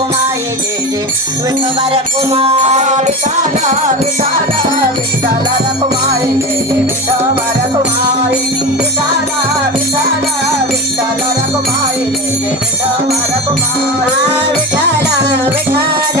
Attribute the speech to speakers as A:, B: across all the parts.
A: కుమారి జయ విఠవర
B: కుమారి విశాల కుమారి
A: జయ విఠవర కుమారి విశాల విశాల విఠల కుమారి జయ విఠవర కుమారి. విఠల విఠల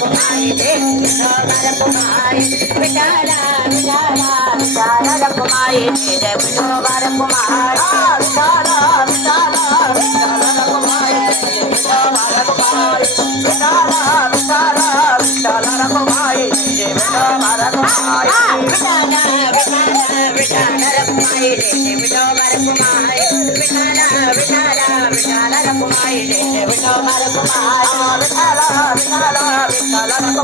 A: കുമാരിതേ വിനോദ കുമാരി വിശാല വിശാല വിശാല കുമാരി വിനോദ
B: കുമാരി വിശാല വിശാല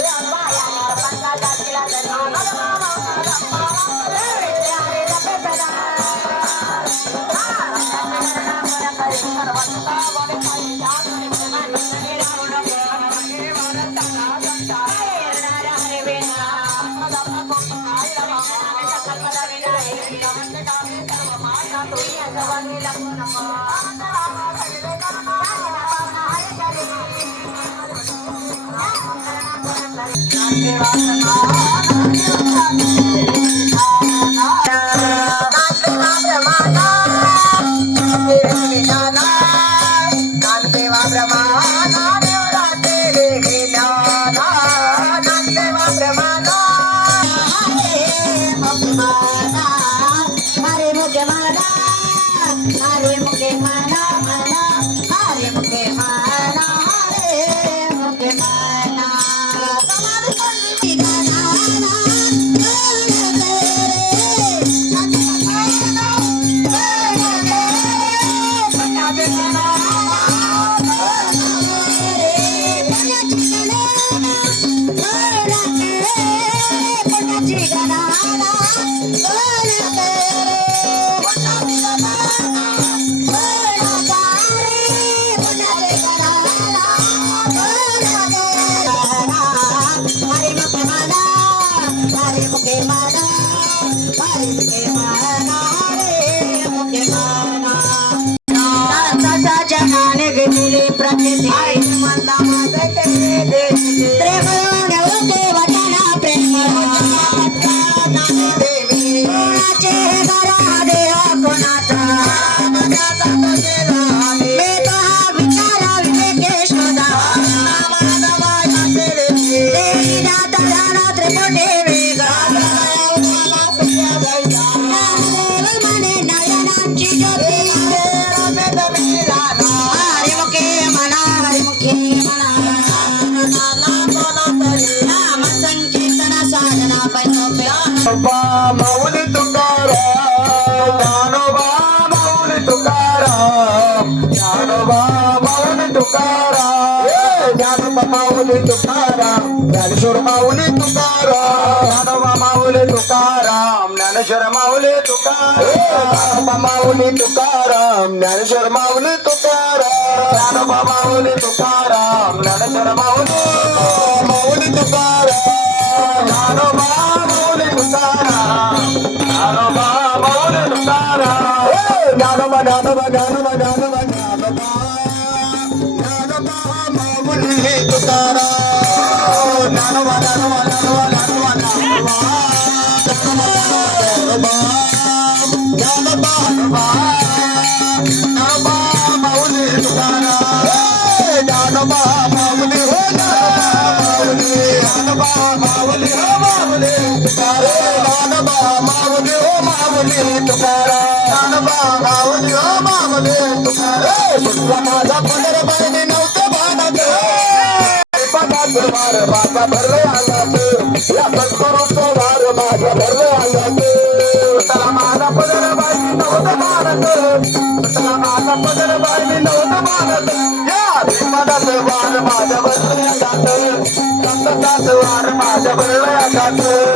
B: 咿呀呀，板扎扎西拉登。মিলে
C: প্রাচীন माऊली तुकाराम ज्ञानेश्वर माऊली तुकाराम ज्ञानोबा माऊली तुकाराम ज्ञानेश्वर माऊली माऊली तुकाराम ज्ञानोबा माऊली तुकाराम ज्ञानोबा माऊली तुकाराम ज्ञानोबा ज्ञानोबा ज्ञानोबा ज्ञानोबा ज्ञानोबा तुकारा नानबा माऊली ओ माऊली तुकारा नानबा माऊली ओ माऊली तुकारा शिकवा माझा पंधरा बहिणी नव्हतं भानात पदात वार बाबा भरले आलात या सत्करूप वार माझ्या भरले आलात तुला माझा पंधरा बहिणी नव्हतं भानात तुला माझा पंधरा बहिणी नव्हतं भानात या भीमादात वार माझ्या भरले आलात संत वार माझ्या भरले आलात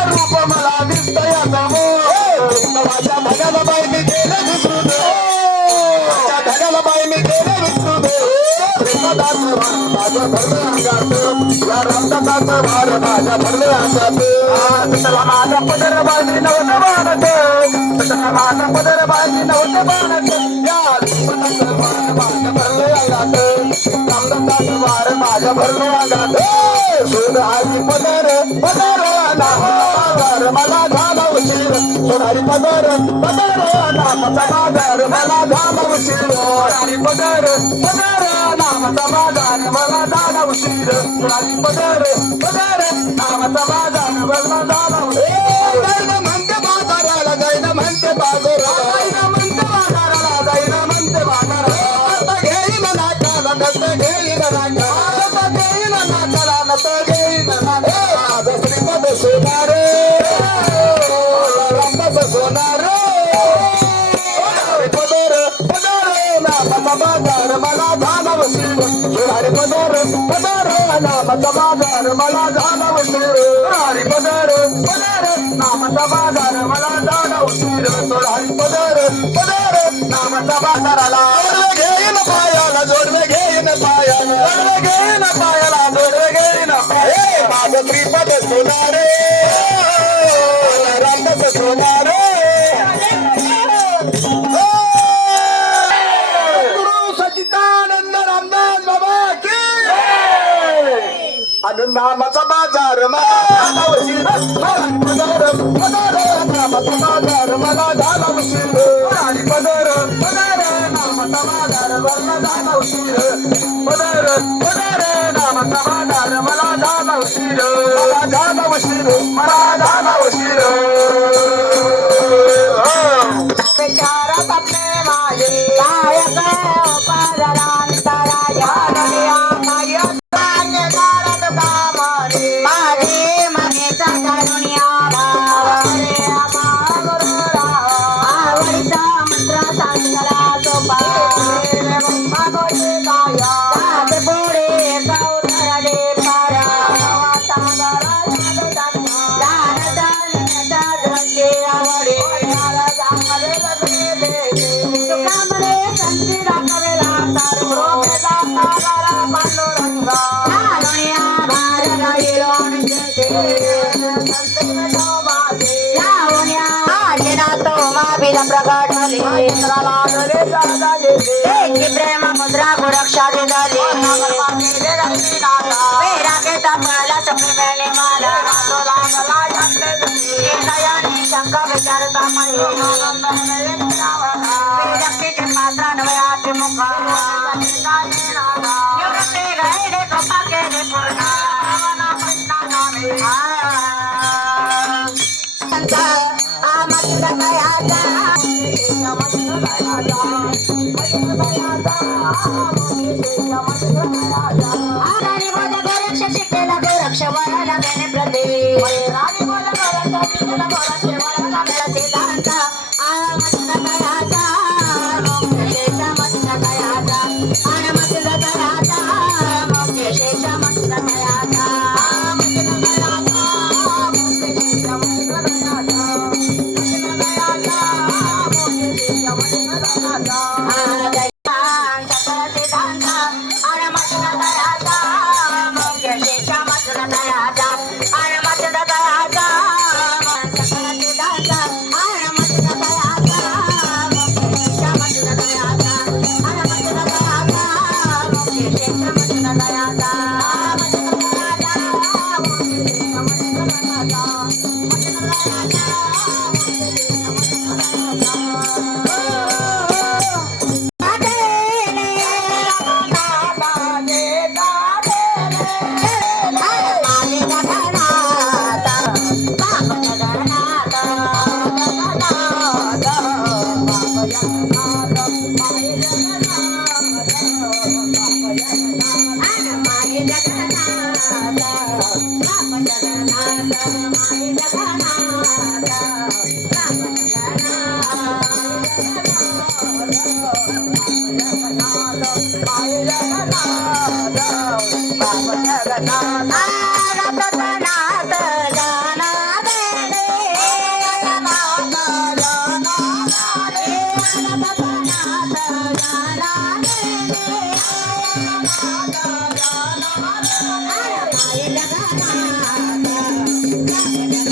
C: रक्ताचं वार माझ्या भरले अंगात तुला माझा पदर बाई नव्हतं माझा पदर नव्हतं माझ्या भरले अंगात सोनारी पदर पदर नामाचार मला झाला उशीर सोनारी पदर पदर नामाचा बाजार मला झाला उशीर सोनारी पदर पदर नामाचा बाजार ಉಸಿರು ಪದಾರ ಪದಾರ ನಾಮ ಸಮಾಧಾನ ಬಲ್ಲದ बाजाराला घेईन पायाला जोडवे घेईन पायाला. जोडवे घेईन पायाला जोडवे घेईन पायाला. माझं श्रीपद सोनारे. रामदास सोनारे. गुरु सच्चिदानंद रामदास बाबा की आणि नामाचा बाजार मला नामाचा मला झाला उशीर. मला झाला उशीर. मला झाला उशीर. हो.
A: देख प्रेम मुद्रा को रक्षा दे डाली। मेरा। के तपाला सफल करने वाला शंका विचारता मात्रा नवयात मुखा गए रे गोपा के रे पुरना। आमत हाँ। गया Bye. jagannatha papa jagannatha mai jagannatha ترجمة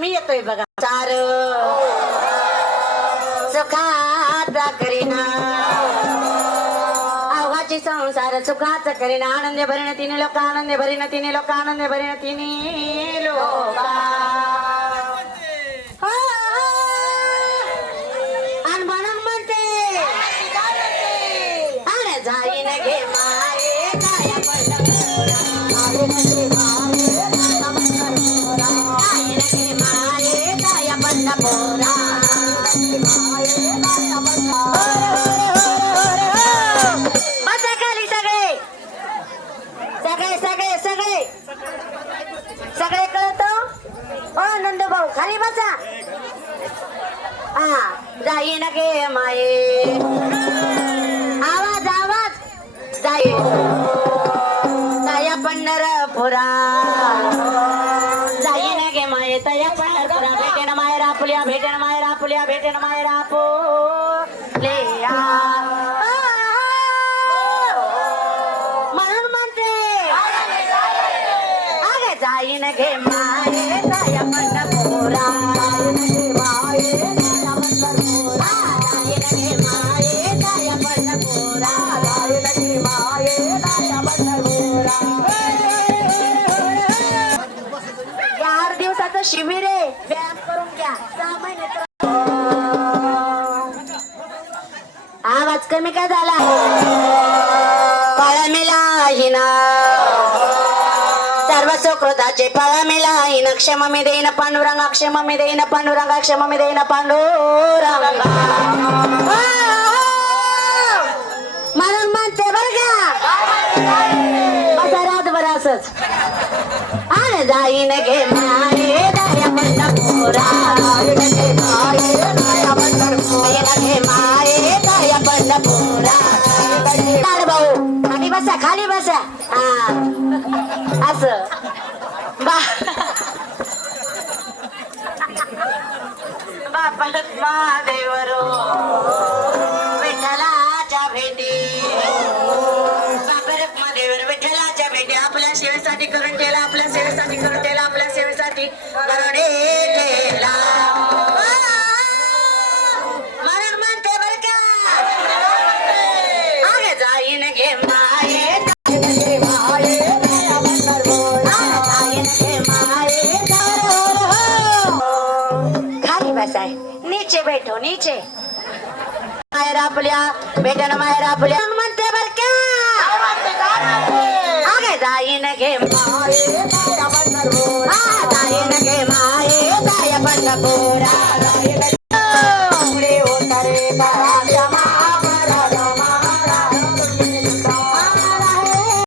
A: मी येतोय बघा. चार. सुखाचा करीना अवघाची संसार सुखाचा करीना आनंद भरीन तिने लोक आनंद भरीन तिने लोक आनंद भरीन तिने लोक. हो. माय रापुल्या भेटेन माय रापुल्या भेटेन माय रापुल्या म्हणून म्हणते अगे जाईन घे माये पंढरपुरा जाईन घे माये तया आवाज कमी का झाला फळ मिला सर्व सुकृताचे फळ मिला हिन क्षम मी देईन पांडुरंगा क्षम मी देईन पांडुरंगा क्षम मी देईन पांडुरंगा म्हणून म्हणते बर का असं रातभर असच आणि जाईन घे माये दया पंढरपुरा जाईन घे माये दया पंढरपुरा घे माये खाली बसा. खाली बसा हा. असं. बा. महादेवरो. विठ्ठलाच्या भेटी. बापर महादेवर. विठ्ठलाच्या भेटी. आपल्या सेवेसाठी करून केला आपल्या नीचे बैठो नीचे माहेर आपल्या बेटन माहेर आपल्या म्हणते बर का अगे जाईन घे माये दाया पंढरपूर. हा, जाईन घे माये दाया पंढरपूर.